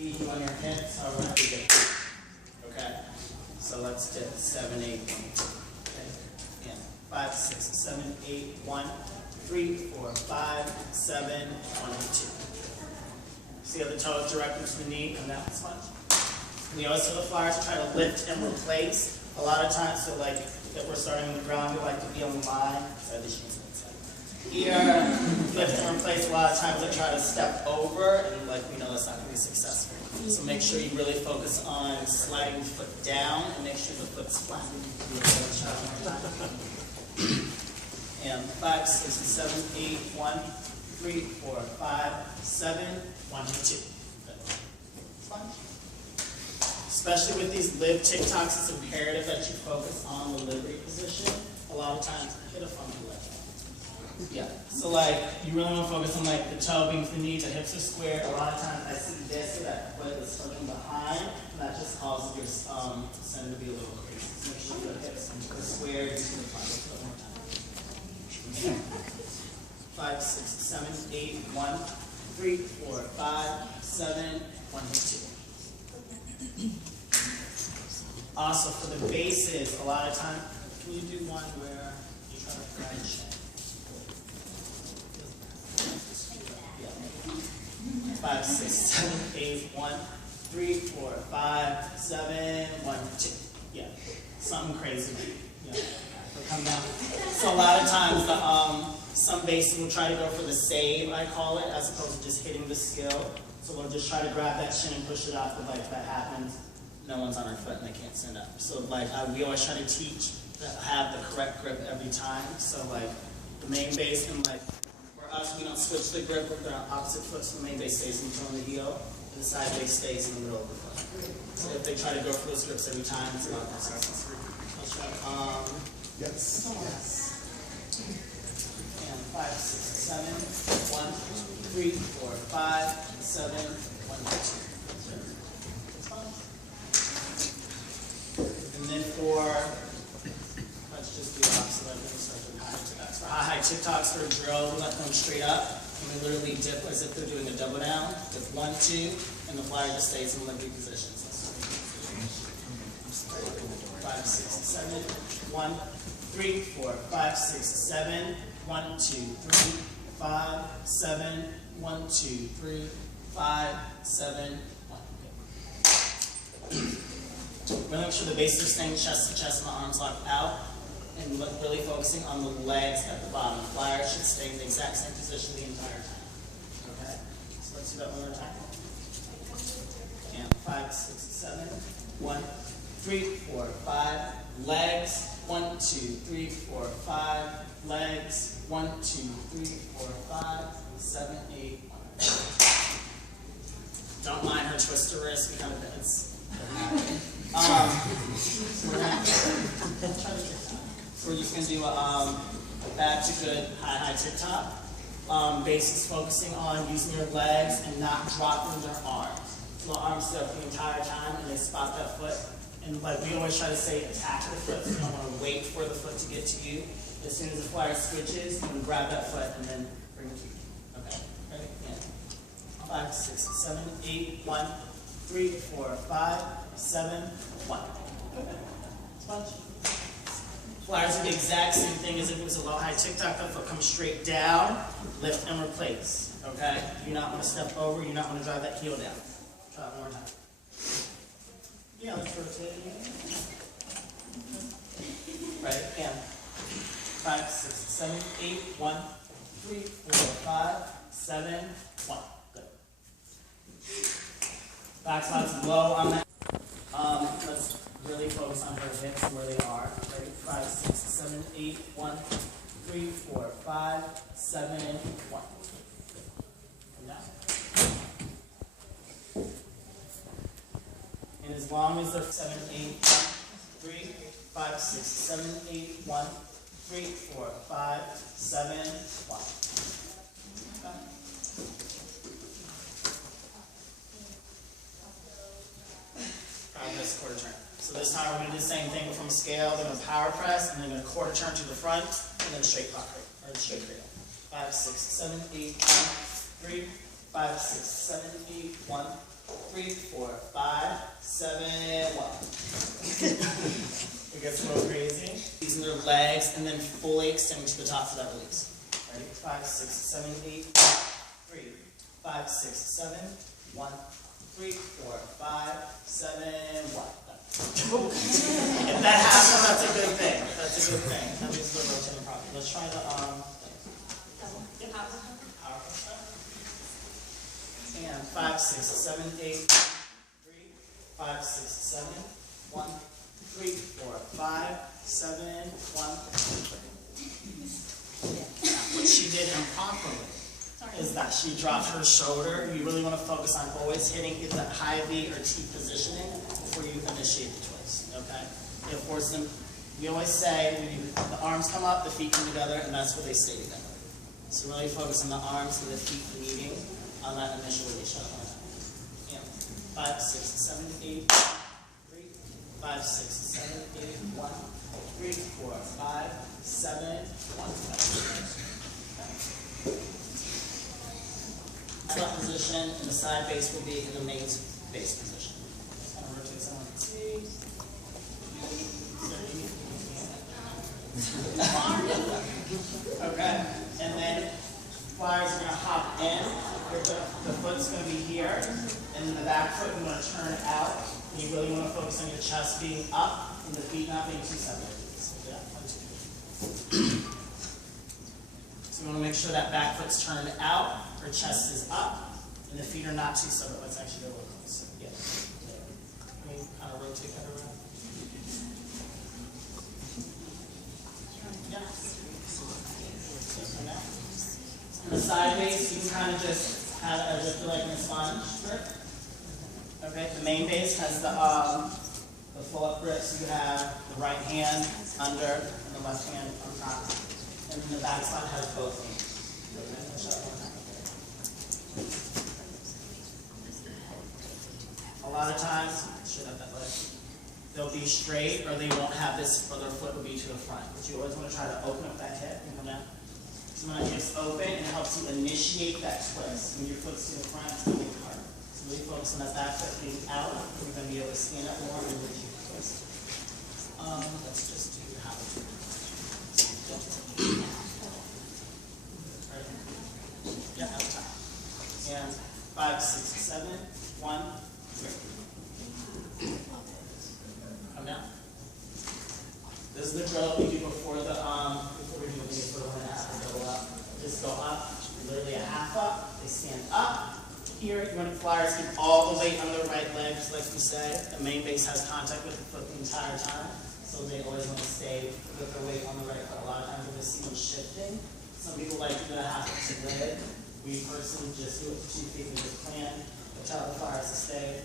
On your hips, however much you get. Okay? So let's do 7, 8, 1, 2. Okay. And 5, 6, 7, 8, 1, 3, 4, 5, 7, 1, 2. See how the toe is directed to the knee and that sponge? We always tell the flyers to try to lift and replace. A lot of times, so like if we're starting on the ground, we like to be on the line. Sorry, this shoes inside. Here, lift and replace. A lot of times they try to step over, and like we know that's not going to be successful. So make sure you really focus on sliding the foot down and make sure the foot's flat. And 5, 6, 7, 8, 1, 3, 4, 5, 7, 1, 2. Good. Sponge. Especially with these lib TikToks, it's imperative that you focus on the delivery position. A lot of times, hit a funky leg. Yeah. So like, you really want to focus on like the toe being to the knee, the hips are square. A lot of times I see this, so that foot is hooking behind, and that just causes your center to be a little crazy. So make sure the hips are square into the front. 5, 6, 7, 8, 1, 3, 4, 5, 7, 1, 2. Also, for the bases, a lot of time, can you do one where you try to grab your shin? 5, 6, 7, 8, 1, 3, 4, 5, 7, 1, 2. Yeah, something crazy. Yeah, so come down. So a lot of times, some bases will try to go for the save, I call it, as opposed to just hitting the skill. So we'll just try to grab that shin and push it off the bike. That happens. No one's on our foot and they can't stand up. So like we always try to teach to have the correct grip every time. So like the main base and like for us, we don't switch the grip with our opposite foot. So the main base stays in front of the heel, and the side base stays in the middle of the foot. So if they try to go for those grips every time, it's not successful. I'll try. Yes. And 5, 6, 7, 1, 3, 4, 5, 7, 1, 2. And then let's just do the opposite. Like we start with high TikToks. For high TikToks for a drill, we let them straight up, and we literally dip as if they're doing a double down with 1, 2, and the flyer just stays in limpy positions. 5, 6, 7, 1, 3, 4, 5, 6, 7, 1, 2, 3, 5, 7, 1, 2, 3, 5, 7, 1. Really make sure the base is staying chest to chest and the arms locked out, and really focusing on the legs at the bottom. The flyer should stay in the exact same position the entire time. Okay? So let's do that one more time. And 5, 6, 7, 1, 3, 4, 5, legs, 1, 2, 3, 4, 5, legs, 1, 2, 3, 4, 5, 7, 8, 1. Don't mind her twist her wrist, we kind of dance. We're just going to do a back to good high TikTok. Base is focusing on using your legs and not dropping your arms. So the arms stay up the entire time and they spot that foot. And like we always try to say, attack the foot, so you don't want to wait for the foot to get to you. As soon as the flyer switches, you can grab that foot and then bring it to you. Okay, ready? And 5, 6, 7, 8, 1, 3, 4, 5, 7, 1. Okay. Sponge. Flyers are the exact same thing as if it was a low-high TikTok. That foot comes straight down, lift and replace. Okay? You do not want to step over. You do not want to drive that heel down. Try it one more time. Yeah, let's rotate it again. Right, and 5, 6, 7, 8, 1, 3, 4, 5, 7, 1. Good. Back squat's low on that. Let's really focus on her hips and where they are. Ready? 5, 6, 7, 8, 1, 3, 4, 5, 7, 1. Come down. And as long as they're 7, 8, 1, 3, 5, 6, 7, 8, 1, 3, 4, 5, 7, 1. Okay. This quarter turn. So this time we're going to do the same thing from scale. They're going to power press, and then going to quarter turn to the front, and then straight pocket, or straight cradle. 5, 6, 7, 8, 1, 3, 5, 6, 7, 8, 1, 3, 4, 5, 7, 1. It gets a little crazy. Using their legs and then fully extending to the top for that release. Ready? 5, 6, 7, 8, 3, 5, 6, 7, 1, 3, 4, 5, 7, 1. If that happens, that's a good thing. That's a good thing. That means we're rotating properly. Let's try the power stuff. And 5, 6, 7, 8, 3, 5, 6, 7, 1, 3, 4, 5, 7, 1. What she did improperly is that she dropped her shoulder. You really want to focus on always hitting either high V or T positioning before you initiate the twist. Okay? It forces them. We always say when the arms come up, the feet come together, and that's where they stay together. So really focus on the arms and the feet meeting on that initial release. 5, 6, 7, 8, 3, 5, 6, 7, 8, 1, 3, 4, 5, 7, 1. Front position and the side base will be in the main base position. Just kind of rotate someone to see. Okay, and then flyers are going to hop in. The foot's going to be here, and then the back foot you want to turn out. And you really want to focus on your chest being up and the feet not being too separate. So, yeah, 1, 2. So you want to make sure that back foot's turned out, her chest is up, and the feet are not too separate. Let's actually go a little closer. Yeah. Can we kind of rotate that around? Yeah. And the side base, you can kind of just have it as if you're like in a sponge grip. Okay. The main base has the full up grip, so you have the right hand under and the left hand on top. And then the back side has both hands. A lot of times, they'll be straight or they won't have this, or their foot will be to the front. But you always want to try to open up that hip and come down. So when that hip's open, it helps you initiate that twist. When your foot's to the front, it's really hard. So really focus on that back foot being out. You're going to be able to stand up more and initiate the twist. Let's just do how to. Yeah, out top. And 5, 6, 7, 1, 3. Come down. This is the drill we do before we do the for the 1.5 double up. Just go up, literally a half up. They stand up. Here, you want to flyers keep all the weight on their right leg, just like we say. The main base has contact with the foot the entire time. So they always want to stay with their weight on the right foot. A lot of times when they see them shifting, some people like to do a half to leg. We personally just do it for 2 feet. We just plan to tell the flyers to stay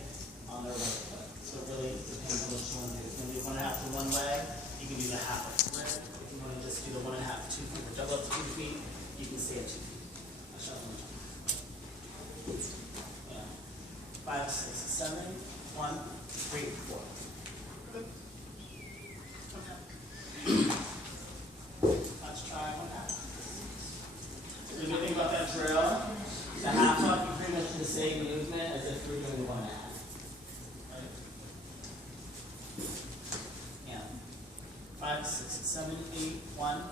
on their right foot. So it really depends on what you want to do. If you want to do 1.5 to 1 leg, you can do the half of grip. If you want to just do the 1.5 to 2 feet, or double up to 2 feet, you can stay at 2 feet. I'll show you. Yeah. 5, 6, 7, 1, 3, 4. Good. Let's try 1.5. The good thing about that drill, the half up, you pretty much do the same movement as if you were doing the 1.5. Right? Yeah. 5, 6, 7, 8, 1,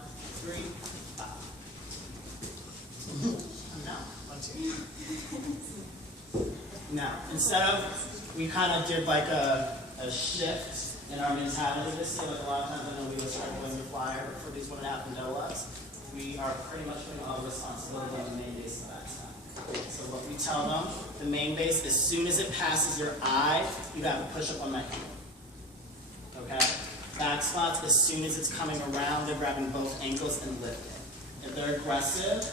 3, 5. Now, 1, 2. Now, instead of, we kind of did like a shift in our mentality this year. Like a lot of times I know we were trying to win the flyer for these 1.5 and double ups. We are pretty much putting all the responsibility on the main base of that time. So what we tell them, the main base, as soon as it passes your eye, you have to push up on that heel. Okay? Back squats, as soon as it's coming around, they're grabbing both ankles and lifting. If they're aggressive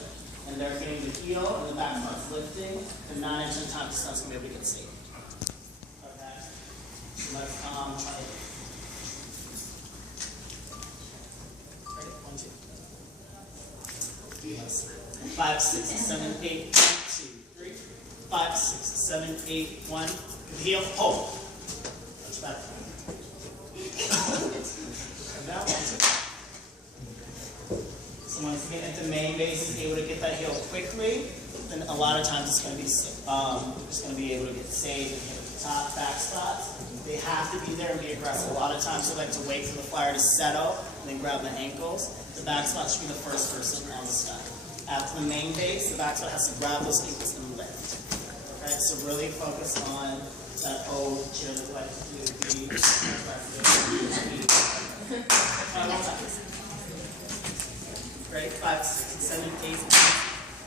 and they're getting the heel and the back squat's lifting, the 9 and 10 times the stunt's going to be able to get saved. Okay? So let's try it. Ready? 1, 2. 5, 6, 7, 8, 1, 2, 3. 5, 6, 7, 8, 1. Heel, hold. That's better. And now 1, 2. So once again, if the main base is able to get that heel quickly, then a lot of times it's going to be able to get saved and hit the top back spots. They have to be there and be aggressive. A lot of times they like to wait for the flyer to settle and then grab the ankles. The back spot should be the first person on the stunt. After the main base, the back spot has to grab those ankles and lift. Okay, so really focus on that old chair that like to do the Great, 5, 6, 7, 8,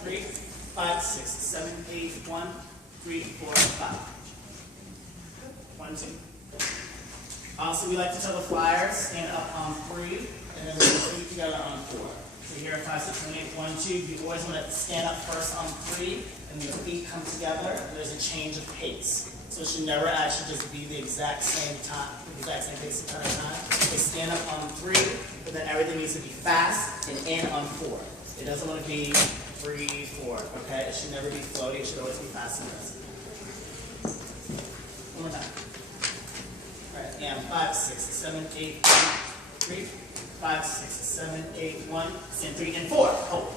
3, 5, 6, 7, 8, 1, 3, 4, 5. 1, 2. Also, we like to tell the flyers, stand up on 3, and then we'll do together on 4. So here, 5, 6, 7, 8, 1, 2. You always want to stand up first on 3, and your feet come together, and there's a change of pace. So it should never actually just be the exact same time, the exact same pace the entire time. They stand up on 3, but then everything needs to be fast and in on 4. It doesn't want to be 3, 4, okay? It should never be floaty, it should always be fast and aggressive. One more time. All right, and 5, 6, 7, 8, 1, 3, 5, 6, 7, 8, 1, stand 3 and 4. Hold.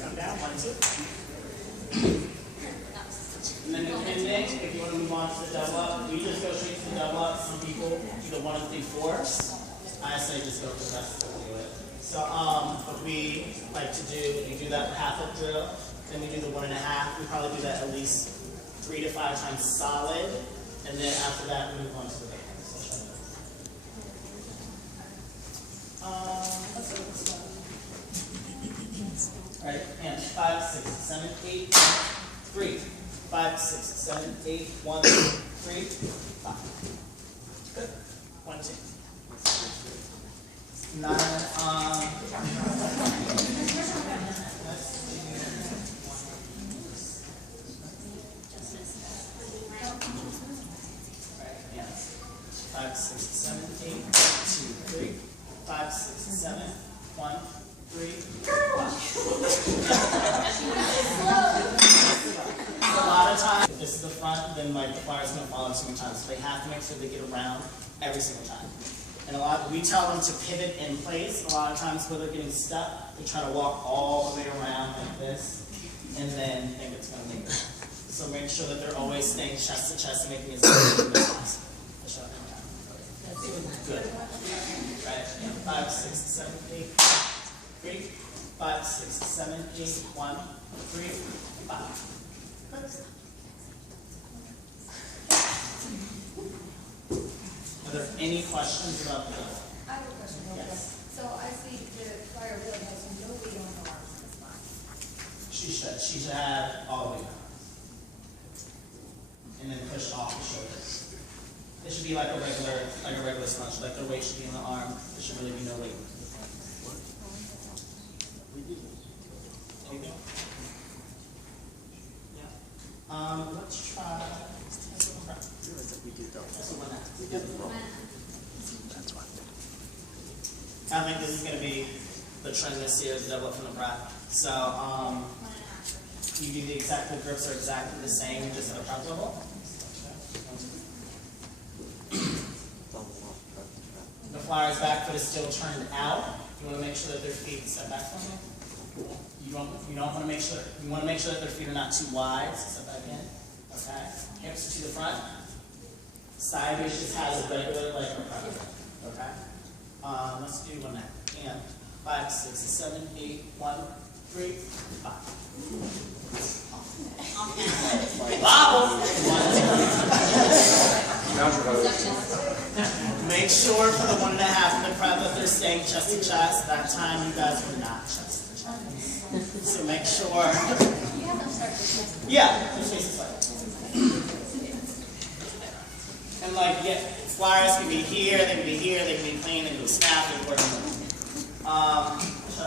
Come down, 1, 2. And then depending, if you want to move on to the double up, we just go straight to the double up. Some people do the 1 and 3/4. I say just go for the rest and do it. So what we like to do, we do that half up drill, then we do the 1 1/2. We probably do that at least 3 to 5 times solid, and then after that we move on to the big one. Alright, and 5, 6, 7, 8, 3. 5, 6, 7, 8, 1, 3, 5. Good. 1, 2. 9 on. Alright, yeah. 5, 6, 7, 8, 2, 3. 5, 6, 7, 1, 3, 5. A lot of times, if this is the front, then like the flyer's going to follow every single time. So they have to make sure they get around every single time. And we tell them to pivot in place. A lot of times where they're getting stuck, they try to walk all the way around like this, and then think it's going to make it. So make sure that they're always staying chest to chest and making as much as possible. Good. Right. And 5, 6, 7, 8, 3. 5, 6, 7, 8, 1, 3, 5. Are there any questions about the? I have a question. Yes. So I see the flyer really has no weight on the arms in the spine. She should have all the way down. And then push off the shoulders. It should be like a regular sponge. Like their weight should be in the arm. There should really be no weight. There you go. Let's try. I think this is going to be the trend this year is double up from the prep. So you do the grips are exactly the same, just at a prep level. The flyer's back foot is still turned out. You want to make sure that their feet step back from you. You want to make sure that their feet are not too wide. So step back in. Okay. Hips to the front. Side reach just has a regular leg or prep. Okay. Let's do one now. And 5, 6, 7, 8, 1, 3, 5. Bobble. Make sure for the 1 1/2 in the prep that they're staying chest to chest. That time you guys were not chest to chest. So make sure. Yeah, just face this way. And like, yeah, flyers can be here, they can be here, they can be clean, they can be snap, they can work. Shut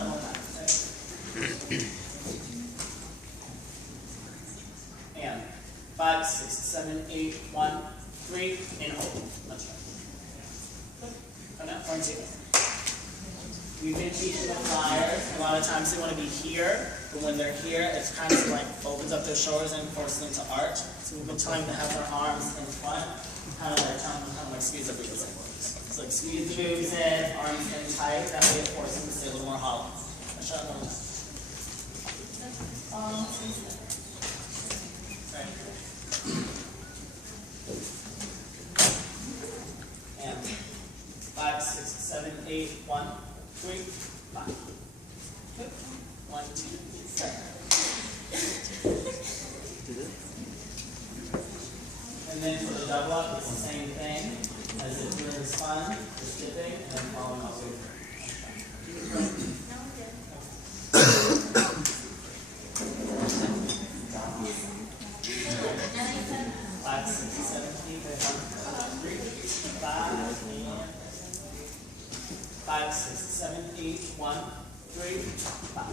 up one time. And 5, 6, 7, 8, 1, 3, and hold. That's right. Come down, 1, 2. We've been teaching the flyers. A lot of times they want to be here, but when they're here, it's kind of like opens up their shoulders and forces them to arch. So we've been telling them to have their arms in front. Kind of like squeeze the boobies in. So like squeeze the boobies in, arms in tight, that way it forces them to stay a little more hollow. Try one more time. Right. And 5, 6, 7, 8, 1, 3, 5. Good. 1, 2, 3. And then for the double up, it's the same thing as if you're in the spun, just dipping and then following up over. 5, 6, 7, 8, 1, 3, 5, and 5, 6, 7, 8, 1, 3, 5.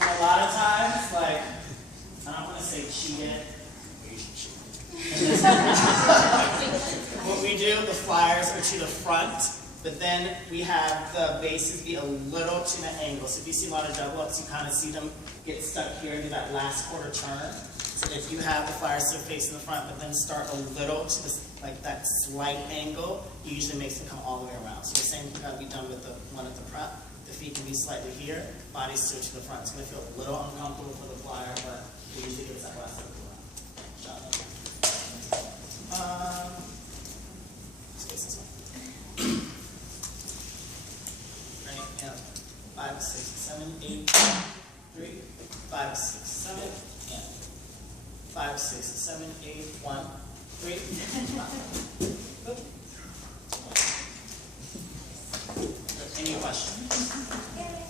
A lot of times, like, I don't want to say cheat it. What we do, the flyers are to the front, but then we have the bases be a little to the angle. So if you see a lot of double ups, you kind of see them get stuck here and do that last quarter turn. So if you have the flyers still facing the front, but then start a little to this, like that slight angle, it usually makes them come all the way around. So the same thing got to be done with the one at the front. The feet can be slightly here, body still to the front. It's going to feel a little uncomfortable for the flyer, but it usually gives that last little around. Space this one. Right, and 5, 6, 7, 8, 3, 5, 6, 7, and 5, 6, 7, 8, 1, 3, 5. Any questions?